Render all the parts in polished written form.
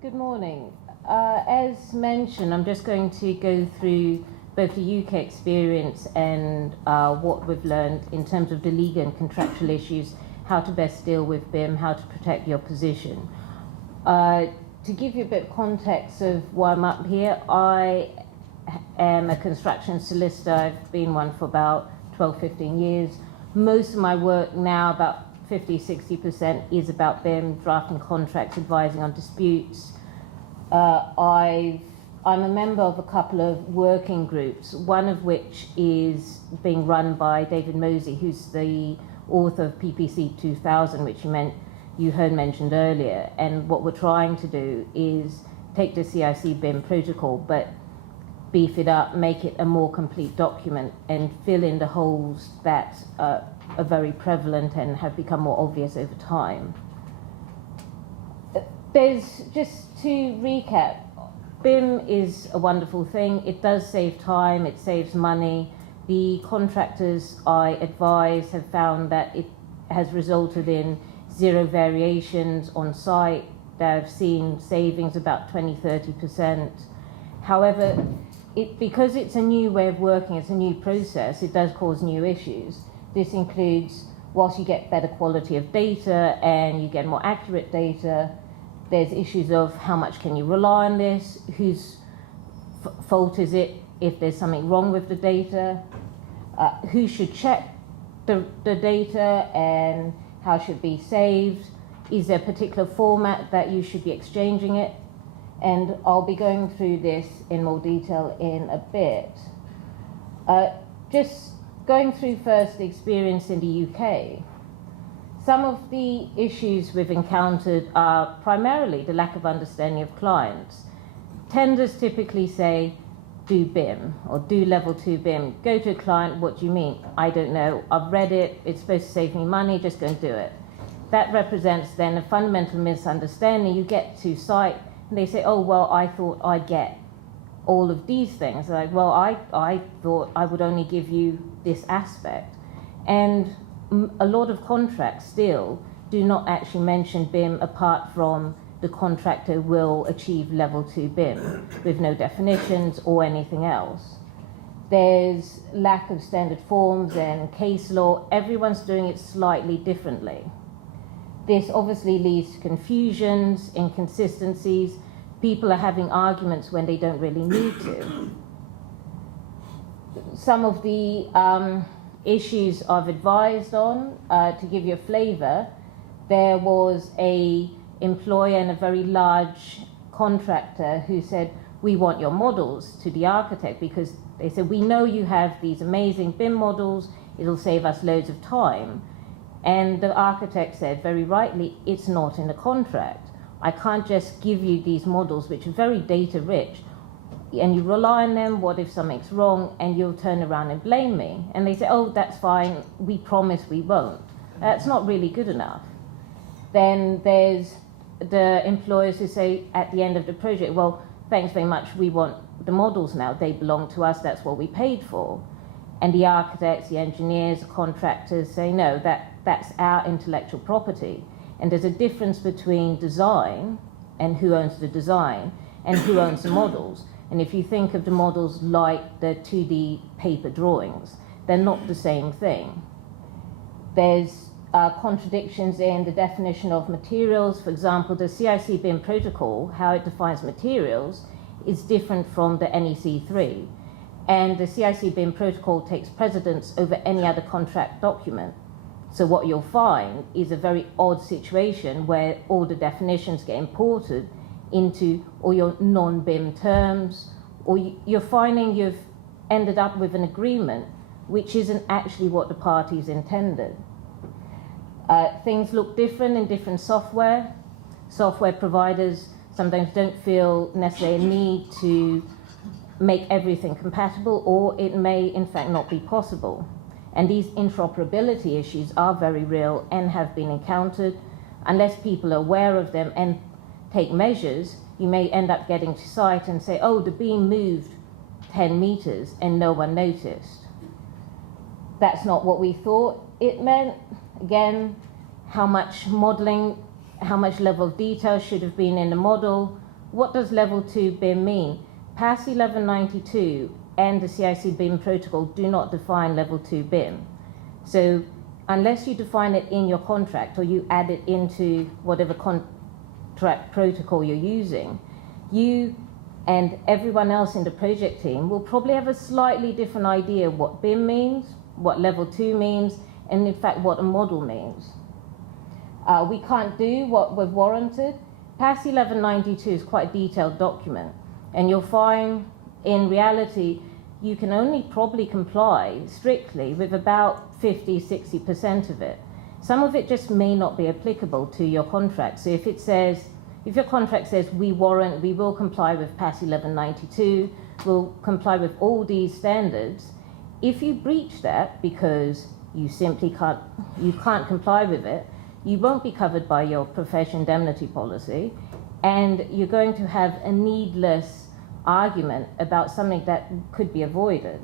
Good morning. As mentioned, I'm just going to go through both the UK experience and what we've learned in terms of the legal and contractual issues, how to best deal with BIM, how to protect your position. To give you a bit of context of why I'm up here, I am a construction solicitor. I've been one for about 12-15 years. Most of my work now, about 50-60%, is about BIM, drafting contracts, advising on disputes. I'm a member of a couple of working groups, one of which is being run by David Mosey, who's the author of PPC 2000, which you heard mentioned earlier. And what we're trying to do is take the CIC BIM protocol, but beef it up, make it a more complete document, and fill in the holes that are very prevalent and have become more obvious over time. Just to recap, BIM is a wonderful thing. It does save time, it saves money. The contractors I advise have found that it has resulted in zero variations on site. They've seen savings about 20-30%. However, because it's a new way of working, it's a new process, it does cause new issues. This includes, whilst you get better quality of data and you get more accurate data, there's issues of how much can you rely on this, whose fault is it if there's something wrong with the data, who should check the data and how should it be saved, is there a particular format that you should be exchanging it, and I'll be going through this in more detail in a bit. Just going through first the experience in the UK. Some of the issues we've encountered are primarily the lack of understanding of clients. Tenders typically say, do BIM or do level 2 BIM. Go to a client, what do you mean? I don't know, I've read it, it's supposed to save me money, just go and do it. That represents then a fundamental misunderstanding. You get to site and they say, oh, well, I thought I'd get all of these things. Like, well, I thought I would only give you this aspect. And a lot of contracts still do not actually mention BIM apart from the contractor will achieve level 2 BIM with no definitions or anything else. There's lack of standard forms and case law. Everyone's doing it slightly differently. This obviously leads to confusions, inconsistencies. People are having arguments when they don't really need to. Some of the issues I've advised on, to give you a flavor, there was a employer and a very large contractor who said, we want your models to the architect, because they said, we know you have these amazing BIM models, it'll save us loads of time. And the architect said, very rightly, it's not in the contract. I can't just give you these models, which are very data rich, and you rely on them. What if something's wrong? And you'll turn around and blame me. And they say, oh, that's fine, we promise we won't. That's not really good enough. Then there's the employers who say at the end of the project, well, thanks very much, we want the models now, they belong to us, that's what we paid for. And the architects, the engineers, the contractors say, no, that's our intellectual property. And there's a difference between design and who owns the design and who owns the models. And if you think of the models like the 2D paper drawings, they're not the same thing. There's contradictions in the definition of materials. For example, the CIC BIM protocol, how it defines materials, is different from the NEC 3. And the CIC BIM protocol takes precedence over any other contract document. So what you'll find is a very odd situation where all the definitions get imported into all your non-BIM terms, or you're finding you've ended up with an agreement which isn't actually what the parties intended. Things look different in different software. Software providers sometimes don't feel necessarily a need to make everything compatible, or it may in fact not be possible. And these interoperability issues are very real and have been encountered. Unless people are aware of them and take measures, you may end up getting to site and say, oh, the beam moved 10 meters and no one noticed. That's not what we thought it meant. Again, how much modeling how much level of detail should have been in the model. What does level 2 BIM mean? PAS 1192 and the CIC BIM protocol do not define level 2 BIM. So unless you define it in your contract or you add it into whatever contract protocol you're using, you and everyone else in the project team will probably have a slightly different idea of what BIM means, what level 2 means, and in fact what a model means. We can't do what we've warranted. PAS 1192 is quite a detailed document, and you'll find in reality you can only probably comply strictly with about 50-60% of it. Some of it just may not be applicable to your contract. So if your contract says we will comply with PAS 1192, we'll comply with all these standards, if you breach that because you simply can't comply with it, you won't be covered by your professional indemnity policy, and you're going to have a needless argument about something that could be avoided.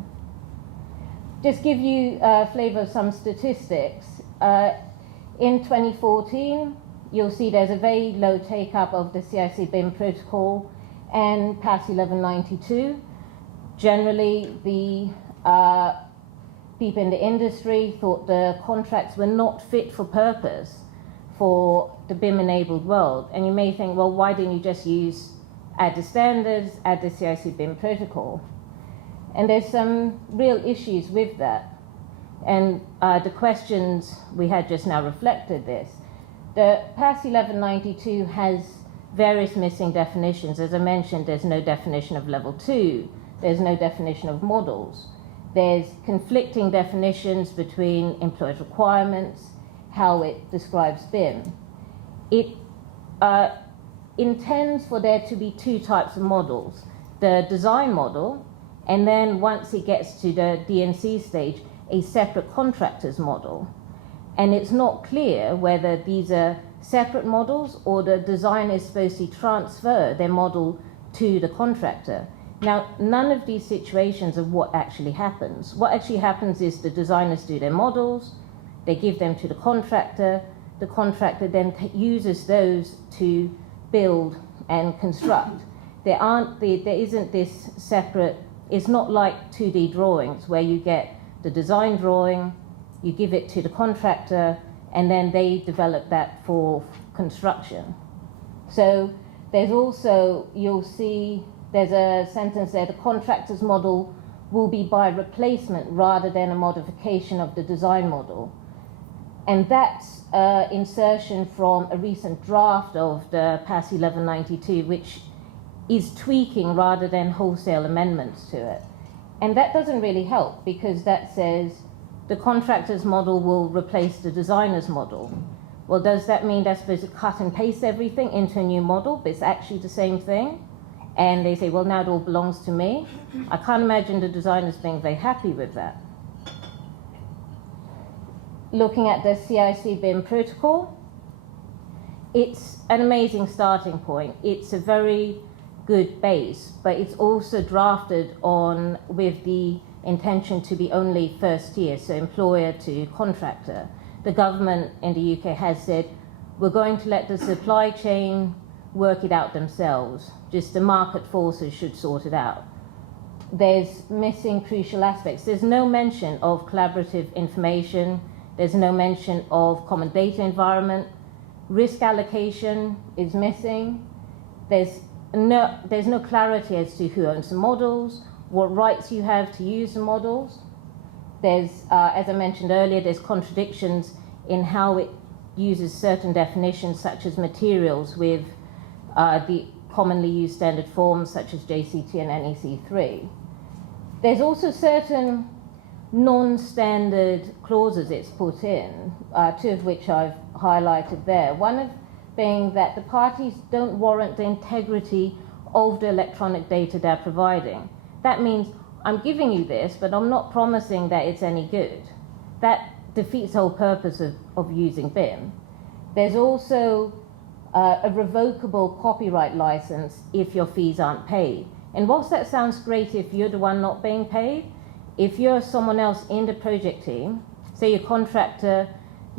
Just give you a flavor of some statistics. In 2014, you'll see there's a very low take-up of the CIC BIM protocol and PAS 1192. Generally, the people in the industry thought the contracts were not fit for purpose for the BIM-enabled world. And you may think, well, why didn't you just add the standards, add the CIC BIM protocol? And there's some real issues with that. And the questions we had just now reflected this. The PAS 1192 has various missing definitions. As I mentioned, there's no definition of level 2. There's no definition of models. There's conflicting definitions between employer's requirements, how it describes BIM. It intends for there to be two types of models: the design model, and then once it gets to the DNC stage, a separate contractor's model. And it's not clear whether these are separate models or the designer is supposed to transfer their model to the contractor. Now, none of these situations are what actually happens. What actually happens is the designers do their models, they give them to the contractor then uses those to build and construct. There isn't this separate, it's not like 2D drawings where you get the design drawing, you give it to the contractor, and then they develop that for construction. So there's also, you'll see there's a sentence there, the contractor's model will be by replacement rather than a modification of the design model. And that's insertion from a recent draft of the PAS 1192, which is tweaking rather than wholesale amendments to it. And that doesn't really help, because that says the contractor's model will replace the designer's model. Well, does that mean they're supposed to cut and paste everything into a new model, but it's actually the same thing? And they say, well, now it all belongs to me. I can't imagine the designers being very happy with that. Looking at the CIC BIM protocol, it's an amazing starting point. It's a very good base, but it's also drafted on with the intention to be only first tier, so employer to contractor. The government in the UK has said, we're going to let the supply chain work it out themselves. Just the market forces should sort it out. There's missing crucial aspects. There's no mention of collaborative information. There's no mention of common data environment. Risk allocation is missing. There's no clarity as to who owns the models, what rights you have to use the models. There's, as I mentioned earlier, there's contradictions in how it uses certain definitions, such as materials, with the commonly used standard forms, such as JCT and NEC3. There's also certain non-standard clauses it's put in, two of which I've highlighted there. One of being that the parties don't warrant the integrity of the electronic data they're providing. That means I'm giving you this, but I'm not promising that it's any good. That defeats the whole purpose of using BIM. There's also a revocable copyright license if your fees aren't paid. And whilst that sounds great if you're the one not being paid, if you're someone else in the project team, say your contractor,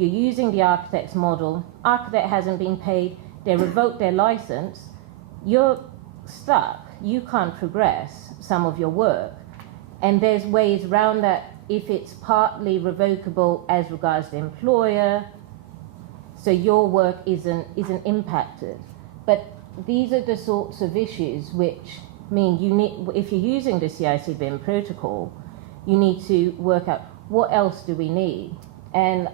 you're using the architect's model, architect hasn't been paid, they revoke their license, you're stuck. You can't progress some of your work. And there's ways around that if it's partly revocable as regards the employer, so your work isn't impacted. But these are the sorts of issues which mean you need, if you're using the CIC BIM protocol, you need to work out what else do we need. And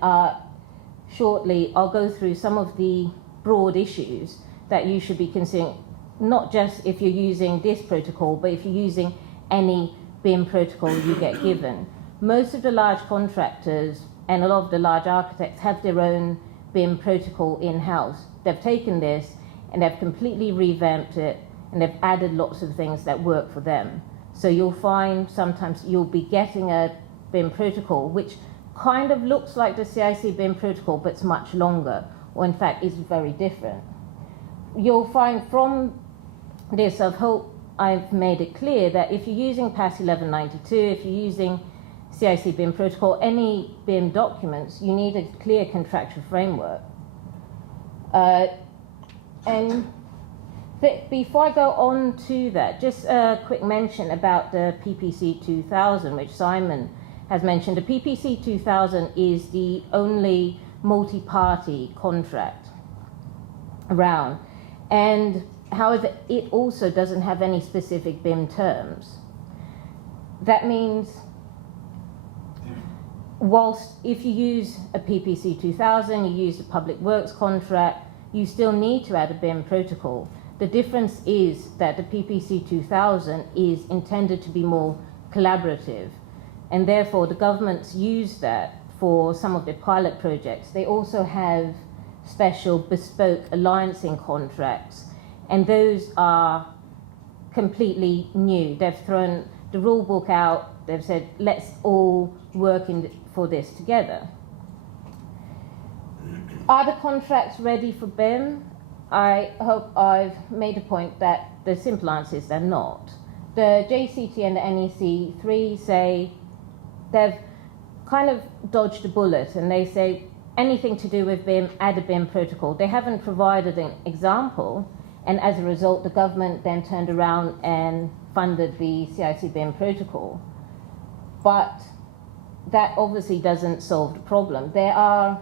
shortly, I'll go through some of the broad issues that you should be considering, not just if you're using this protocol, but if you're using any BIM protocol you get given. Most of the large contractors and a lot of the large architects have their own BIM protocol in-house. They've taken this and they've completely revamped it, and they've added lots of things that work for them. So you'll find sometimes you'll be getting a BIM protocol which kind of looks like the CIC BIM protocol, but it's much longer, or in fact is very different. You'll find from this, I hope I've made it clear that if you're using PAS 1192, if you're using CIC BIM protocol, any BIM documents, you need a clear contractual framework. And before I go on to that, just a quick mention about the PPC 2000, which Simon has mentioned. The PPC 2000 is the only multi-party contract around. And however, it also doesn't have any specific BIM terms. That means whilst if you use a PPC 2000, you use a public works contract, you still need to add a BIM protocol. The difference is that the PPC 2000 is intended to be more collaborative, and therefore the governments use that for some of their pilot projects. They also have special bespoke alliancing contracts, and those are completely new. They've thrown the rule book out, they've said, let's all work for this together. Are the contracts ready for BIM? I hope I've made a point that the simple answer is they're not. The JCT and the NEC 3 say they've kind of dodged a bullet, and they say anything to do with BIM, add a BIM protocol. They haven't provided an example, and as a result, the government then turned around and funded the CIC BIM protocol. But that obviously doesn't solve the problem. There are,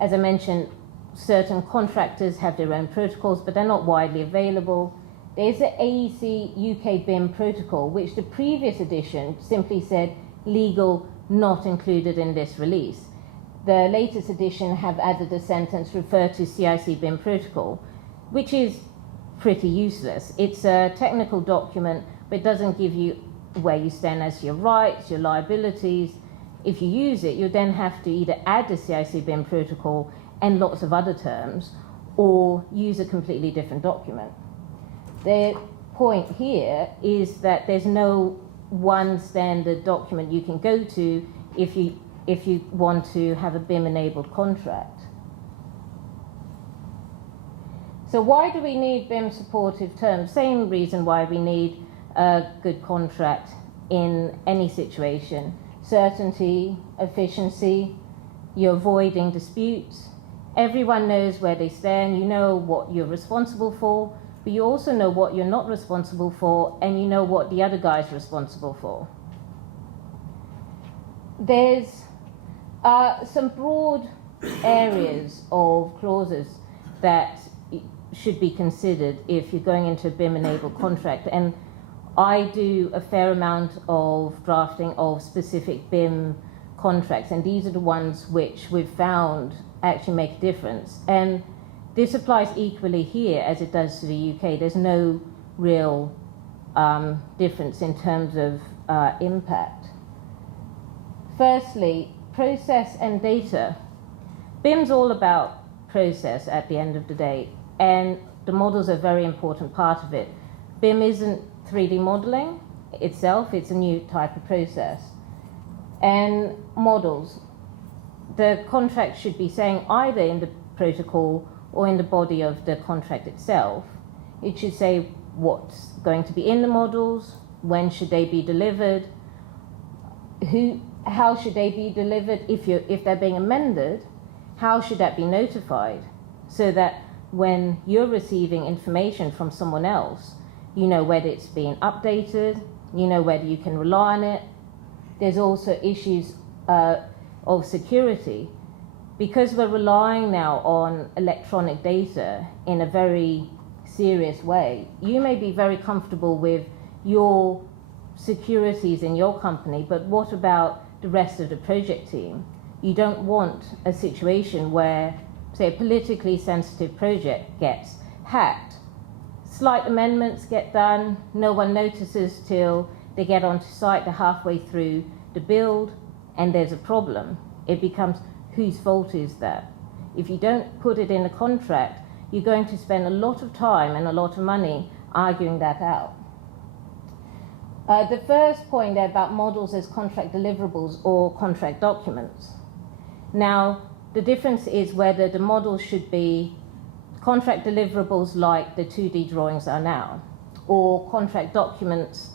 as I mentioned, certain contractors have their own protocols, but they're not widely available. There's the AEC UK BIM protocol, which the previous edition simply said legal, not included in this release. The latest edition have added a sentence referred to CIC BIM protocol, which is pretty useless. It's a technical document, but it doesn't give you where you stand as your rights, your liabilities. If you use it, you then have to either add the CIC BIM protocol and lots of other terms, or use a completely different document. The point here is that there's no one standard document you can go to if you want to have a BIM-enabled contract. So why do we need BIM-supportive terms? Same reason why we need a good contract in any situation. Certainty, efficiency, you're avoiding disputes. Everyone knows where they stand, you know what you're responsible for, but you also know what you're not responsible for, and you know what the other guy's responsible for. There's some broad areas of clauses that should be considered if you're going into a BIM-enabled contract, and I do a fair amount of drafting of specific BIM contracts, and these are the ones which we've found actually make a difference. And this applies equally here as it does to the UK. There's no real difference in terms of impact. Firstly, process and data. BIM's all about process at the end of the day, and the models are a very important part of it. BIM isn't 3D modeling itself, it's a new type of process. And models, the contract should be saying either in the protocol or in the body of the contract itself, it should say what's going to be in the models, when should they be delivered, how should they be delivered if they're being amended, how should that be notified? So that when you're receiving information from someone else, you know whether it's being updated, you know whether you can rely on it. There's also issues of security. Because we're relying now on electronic data in a very serious way, you may be very comfortable with your securities in your company, but what about the rest of the project team? You don't want a situation where, say, a politically sensitive project gets hacked. Slight amendments get done, no one notices till they get onto site, they're halfway through the build, and there's a problem. It becomes, whose fault is that? If you don't put it in the contract, you're going to spend a lot of time and a lot of money arguing that out. The first point there about models as contract deliverables or contract documents. Now, the difference is whether the model should be contract deliverables like the 2D drawings are now, or contract documents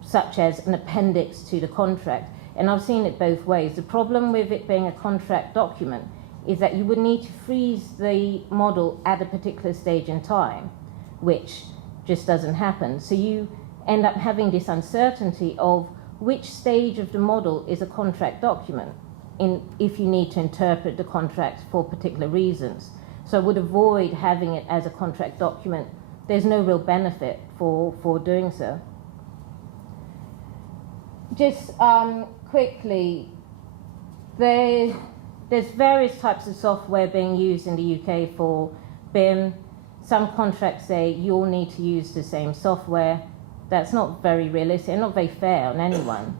such as an appendix to the contract. And I've seen it both ways. The problem with it being a contract document is that you would need to freeze the model at a particular stage in time, which just doesn't happen. So you end up having this uncertainty of which stage of the model is a contract document if you need to interpret the contract for particular reasons. So I would avoid having it as a contract document. There's no real benefit for doing so. Just quickly, there's various types of software being used in the UK for BIM. Some contracts say you all need to use the same software. That's not very realistic and not very fair on anyone.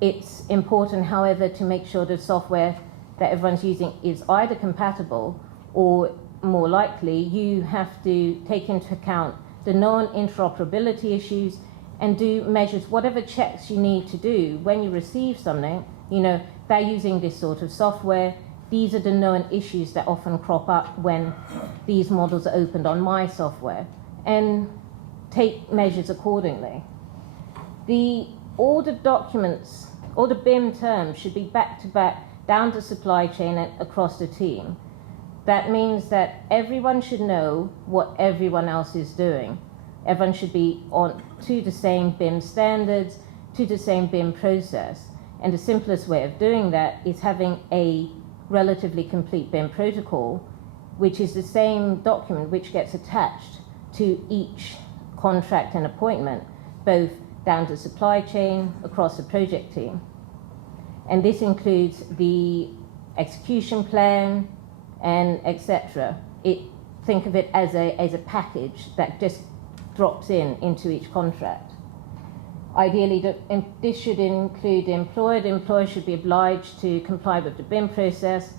It's important, however, to make sure the software that everyone's using is either compatible, or more likely, you have to take into account the known interoperability issues and do measures, whatever checks you need to do when you receive something. You know, they're using this sort of software. These are the known issues that often crop up when these models are opened on my software, and take measures accordingly. All the documents, all the BIM terms should be back to back down the supply chain and across the team. That means that everyone should know what everyone else is doing. Everyone should be on to the same BIM standards, to the same BIM process. And the simplest way of doing that is having a relatively complete BIM protocol, which is the same document which gets attached to each contract and appointment, both down the supply chain, across the project team. And this includes the execution plan and etc. Think of it as a package that just drops into each contract. Ideally, this should include the employer. The employer should be obliged to comply with the BIM process.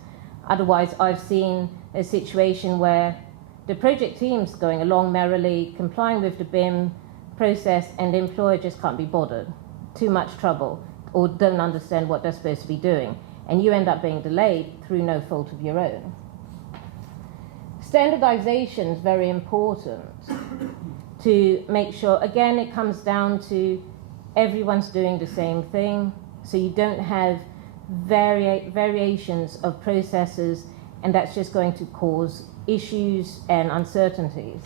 Otherwise, I've seen a situation where the project team's going along merrily, complying with the BIM process, and the employer just can't be bothered. Too much trouble, or don't understand what they're supposed to be doing. And you end up being delayed through no fault of your own. Standardization is very important to make sure, again, it comes down to everyone's doing the same thing, so you don't have variations of processes, and that's just going to cause issues and uncertainties.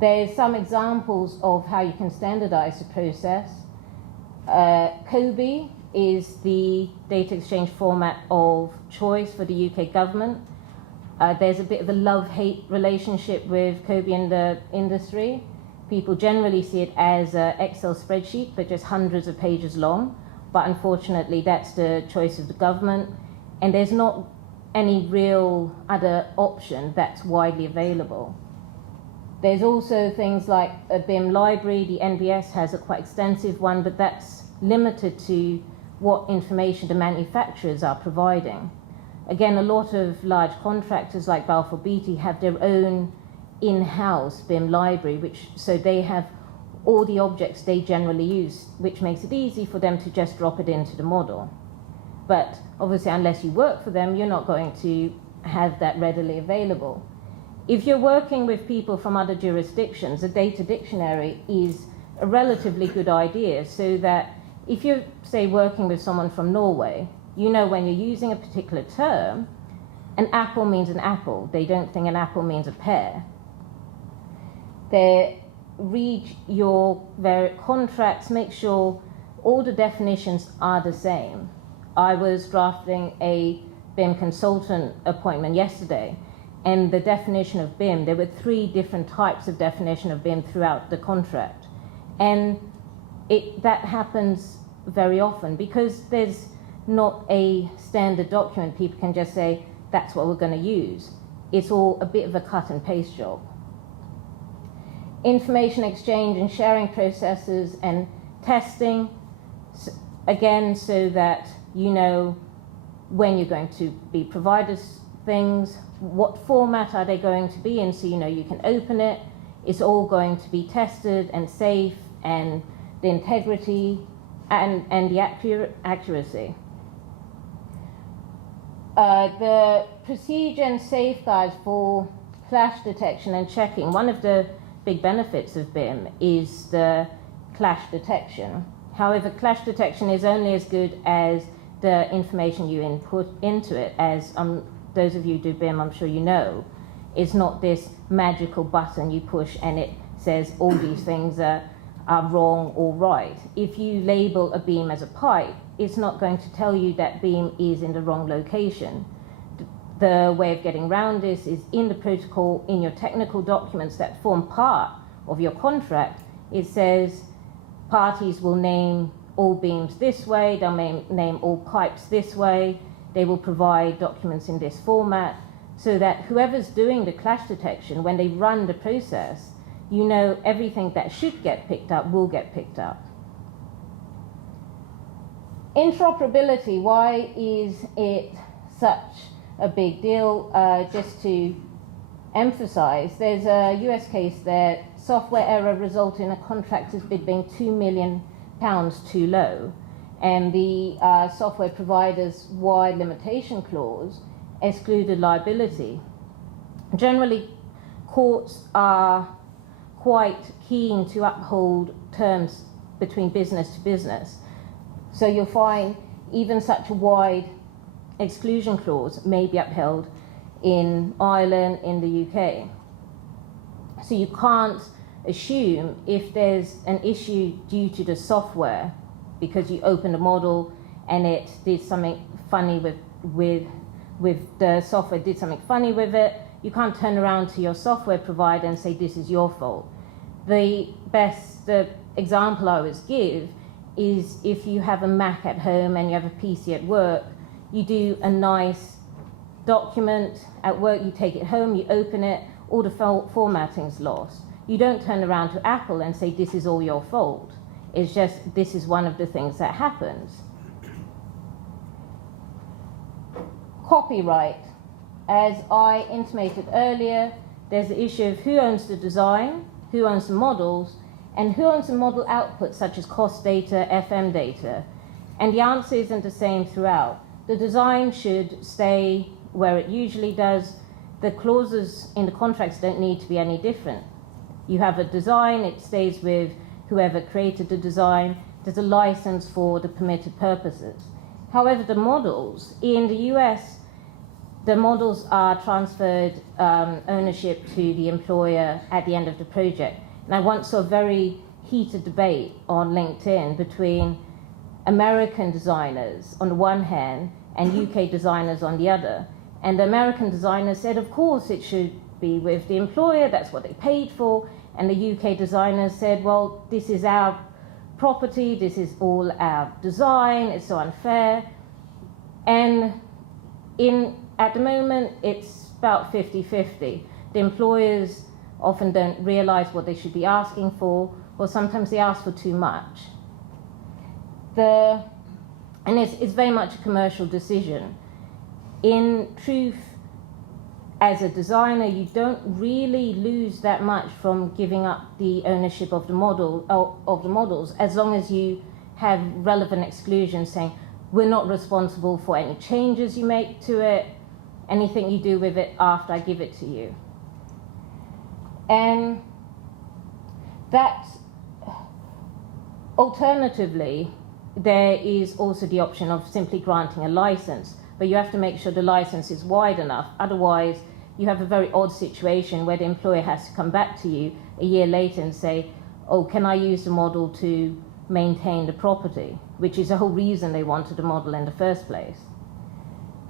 There's some examples of how you can standardize the process. COBE is the data exchange format of choice for the UK government. There's a bit of a love-hate relationship with COBE in the industry. People generally see it as an Excel spreadsheet, but just hundreds of pages long. But unfortunately, that's the choice of the government. And there's not any real other option that's widely available. There's also things like a BIM library. The NBS has a quite extensive one, but that's limited to what information the manufacturers are providing. Again, a lot of large contractors like Balfour Beatty have their own in-house BIM library, so they have all the objects they generally use, which makes it easy for them to just drop it into the model. But obviously, unless you work for them, you're not going to have that readily available. If you're working with people from other jurisdictions, a data dictionary is a relatively good idea, so that if you're, say, working with someone from Norway, you know when you're using a particular term, an apple means an apple. They don't think an apple means a pear. They read your contracts, make sure all the definitions are the same. I was drafting a BIM consultant appointment yesterday, and the definition of BIM, there were 3 different types of definition of BIM throughout the contract. And that happens very often because there's not a standard document people can just say, that's what we're going to use. It's all a bit of a cut and paste job. Information exchange and sharing processes and testing, again, so that you know when you're going to be provided things, what format are they going to be in, so you know you can open it. It's all going to be tested and safe, and the integrity and the accuracy. The procedure and safeguards for clash detection and checking. One of the big benefits of BIM is the clash detection. However, clash detection is only as good as the information you input into it. As those of you who do BIM, I'm sure you know, it's not this magical button you push and it says all these things are wrong or right. If you label a beam as a pipe, it's not going to tell you that beam is in the wrong location. The way of getting around this is in the protocol, in your technical documents that form part of your contract. It says parties will name all beams this way, they'll name all pipes this way, they will provide documents in this format, so that whoever's doing the clash detection, when they run the process, you know everything that should get picked up will get picked up. Interoperability, why is it such a big deal? Just to emphasize, there's a US case that software error resulted in a contractor's bid being £2 million too low, and the software provider's wide limitation clause excluded liability. Generally, courts are quite keen to uphold terms between business to business. So you'll find even such a wide exclusion clause may be upheld in Ireland, in the UK. So you can't assume if there's an issue due to the software because you opened a model and it did something funny with the software did something funny with it, you can't turn around to your software provider and say this is your fault. The example I always give is if you have a Mac at home and you have a PC at work, you do a nice document at work, you take it home, you open it, all the formatting's lost. You don't turn around to Apple and say this is all your fault. It's just this is one of the things that happens. Copyright. As I intimated earlier, there's the issue of who owns the design, who owns the models, and who owns the model output such as cost data, FM data. And the answer isn't the same throughout. The design should stay where it usually does. The clauses in the contracts don't need to be any different. You have a design, it stays with whoever created the design. There's a license for the permitted purposes. However, the models, in the US, the models are transferred ownership to the employer at the end of the project. And I once saw a very heated debate on LinkedIn between American designers on the one hand and UK designers on the other. And the American designers said, of course it should be with the employer, that's what they paid for. And the UK designers said, well, this is our property, this is all our design, it's so unfair. And at the moment, it's about 50-50. The employers often don't realize what they should be asking for, or sometimes they ask for too much. And it's very much a commercial decision. In truth, as a designer, you don't really lose that much from giving up the ownership of the models, as long as you have relevant exclusions saying, we're not responsible for any changes you make to it, anything you do with it after I give it to you. And that, alternatively, there is also the option of simply granting a license. but you have to make sure the license is wide enough. Otherwise, you have a very odd situation where the employer has to come back to you a year later and say, oh, can I use the model to maintain the property, which is the whole reason they wanted the model in the first place.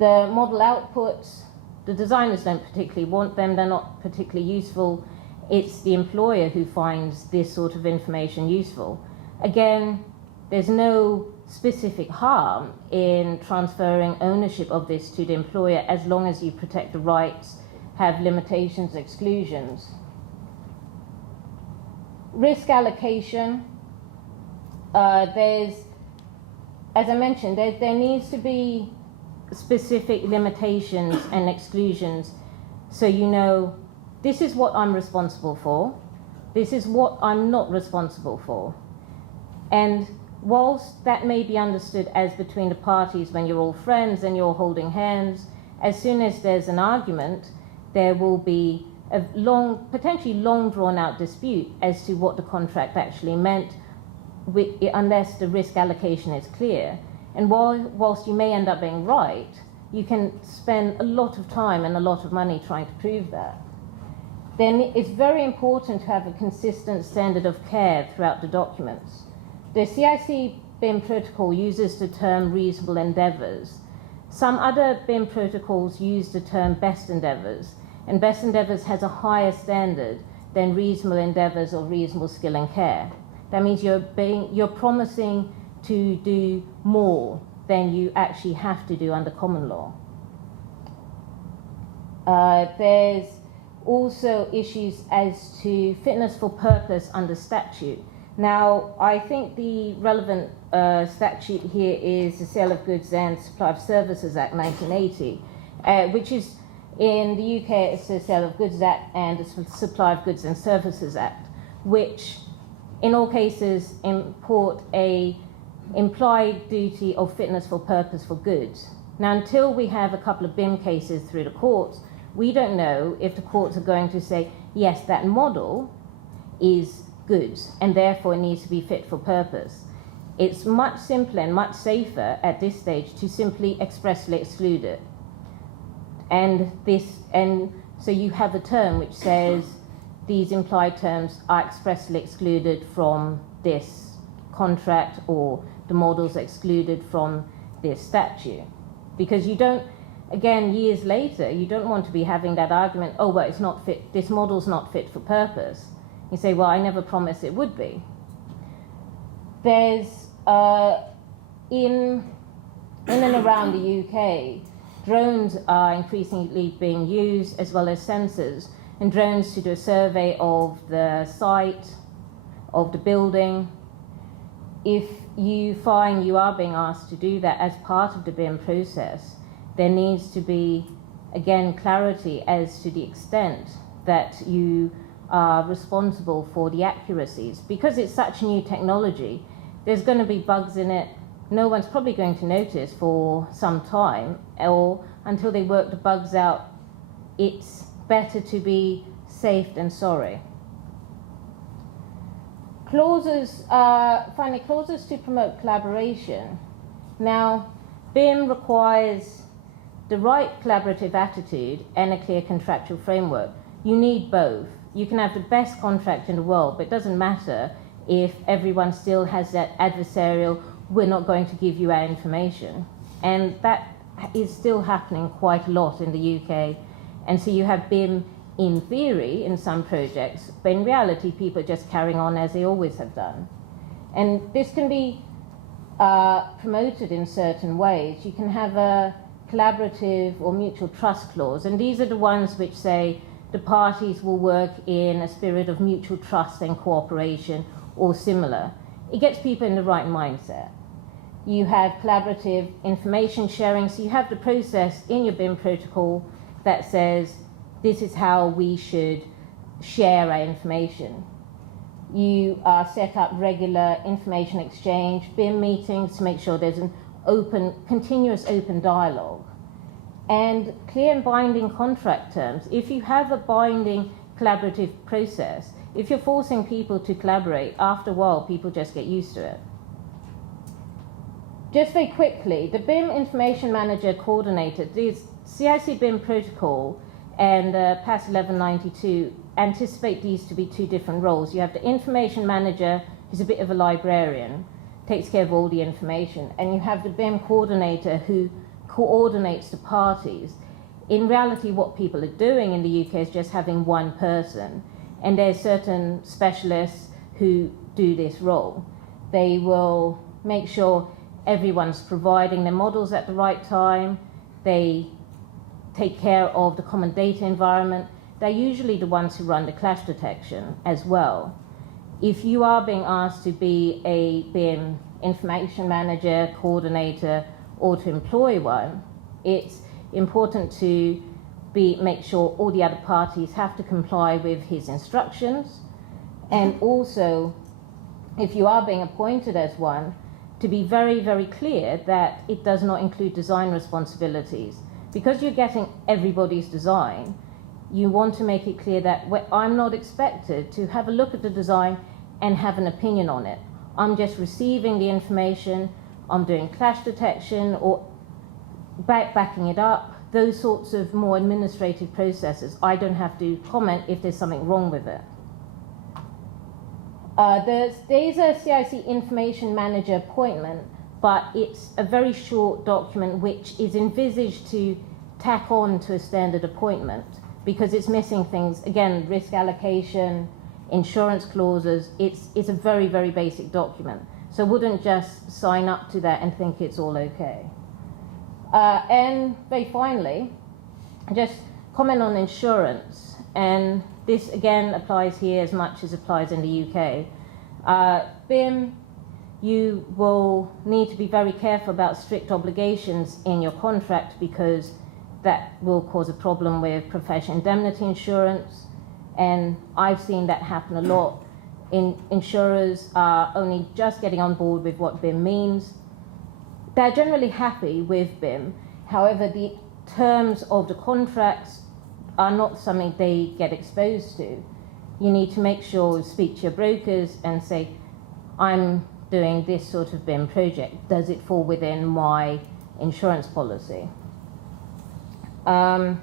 The model outputs, the designers don't particularly want them, they're not particularly useful. It's the employer who finds this sort of information useful. Again, there's no specific harm in transferring ownership of this to the employer as long as you protect the rights, have limitations, exclusions. Risk allocation, there's, as I mentioned, there needs to be specific limitations and exclusions so you know this is what I'm responsible for, this is what I'm not responsible for. And whilst that may be understood as between the parties when you're all friends and you're holding hands, as soon as there's an argument, there will be a potentially long drawn out dispute as to what the contract actually meant, unless the risk allocation is clear. And whilst you may end up being right, you can spend a lot of time and a lot of money trying to prove that. Then it's very important to have a consistent standard of care throughout the documents. The CIC BIM protocol uses the term reasonable endeavors. Some other BIM protocols use the term best endeavors, and best endeavors has a higher standard than reasonable endeavors or reasonable skill and care. That means you're promising to do more than you actually have to do under common law. There's also issues as to fitness for purpose under statute. Now, I think the relevant statute here is the Sale of Goods and Supply of Services Act 1980, which is in the UK, it's the Sale of Goods Act and the Supply of Goods and Services Act, which in all cases import a implied duty of fitness for purpose for goods. Now, until we have a couple of BIM cases through the courts, we don't know if the courts are going to say, yes, that model is goods and therefore it needs to be fit for purpose. It's much simpler and much safer at this stage to simply expressly exclude it. And so you have a term which says these implied terms are expressly excluded from this contract, or the model's excluded from this statute. Because you don't, again, years later, you don't want to be having that argument, oh, well, it's not fit, this model's not fit for purpose. You say, well, I never promised it would be. There's, in and around the UK, drones are increasingly being used, as well as sensors, and drones to do a survey of the site, of the building. If you find you are being asked to do that as part of the BIM process, there needs to be, again, clarity as to the extent that you are responsible for the accuracies. Because it's such new technology, there's going to be bugs in it. No one's probably going to notice for some time, or until they work the bugs out. It's better to be safe than sorry. Clauses, finally, clauses to promote collaboration. Now, BIM requires the right collaborative attitude and a clear contractual framework. You need both. You can have the best contract in the world, but it doesn't matter if everyone still has that adversarial, we're not going to give you our information. And that is still happening quite a lot in the UK. And so you have BIM in theory in some projects, but in reality people are just carrying on as they always have done. And this can be promoted in certain ways. You can have a collaborative or mutual trust clause, and these are the ones which say the parties will work in a spirit of mutual trust and cooperation or similar. It gets people in the right mindset. You have collaborative information sharing, so you have the process in your BIM protocol that says this is how we should share our information. You set up regular information exchange, BIM meetings to make sure there's an open, continuous open dialogue. And clear and binding contract terms. If you have a binding collaborative process, if you're forcing people to collaborate, after a while people just get used to it. just very quickly, the BIM Information Manager Coordinator, the CIC BIM protocol and PAS 1192 anticipate these to be two different roles. You have the Information Manager, who's a bit of a librarian, takes care of all the information, and you have the BIM Coordinator who coordinates the parties. In reality, what people are doing in the UK is just having one person, and there's certain specialists who do this role. They will make sure everyone's providing their models at the right time. They take care of the common data environment. They're usually the ones who run the clash detection as well. If you are being asked to be a BIM information manager, coordinator, or to employ one, it's important to make sure all the other parties have to comply with his instructions, and also, if you are being appointed as one, to be very, very clear that it does not include design responsibilities. Because you're getting everybody's design, you want to make it clear that I'm not expected to have a look at the design and have an opinion on it. I'm just receiving the information, I'm doing clash detection or backing it up, those sorts of more administrative processes. I don't have to comment if there's something wrong with it. There's a CIC Information Manager appointment, but it's a very short document which is envisaged to tack on to a standard appointment because it's missing things, again, risk allocation, insurance clauses. It's a very, very basic document. So wouldn't just sign up to that and think it's all okay. And very finally, just comment on insurance. And this again applies here as much as applies in the UK. BIM, you will need to be very careful about strict obligations in your contract because that will cause a problem with professional indemnity insurance. And I've seen that happen a lot. Insurers are only just getting on board with what BIM means. They're generally happy with BIM. However, the terms of the contracts are not something they get exposed to. You need to make sure you speak to your brokers and say, I'm doing this sort of BIM project. Does it fall within my insurance policy? There's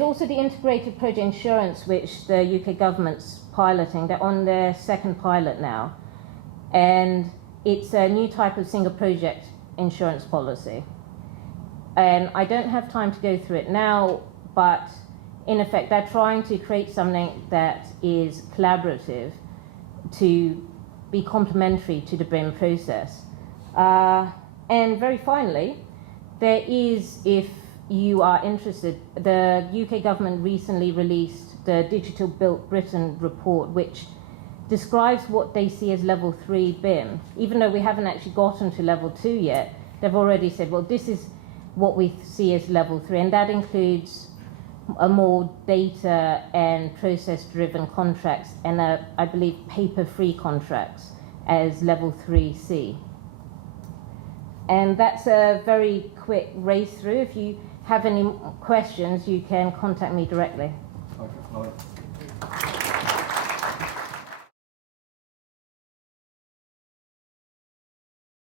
also the integrated project insurance, which the UK government's piloting. They're on their second pilot now. And it's a new type of single project insurance policy. And I don't have time to go through it now, but in effect, they're trying to create something that is collaborative to be complementary to the BIM process. And very finally, there is, if you are interested, the UK government recently released the Digital Built Britain report, which describes what they see as level 3 BIM. Even though we haven't actually gotten to level 2 yet, they've already said, well, this is what we see as level 3, and that includes a more data and process-driven contracts, and I believe paper-free contracts as level 3C. And that's a very quick race through. If you have any questions, you can contact me directly. Okay.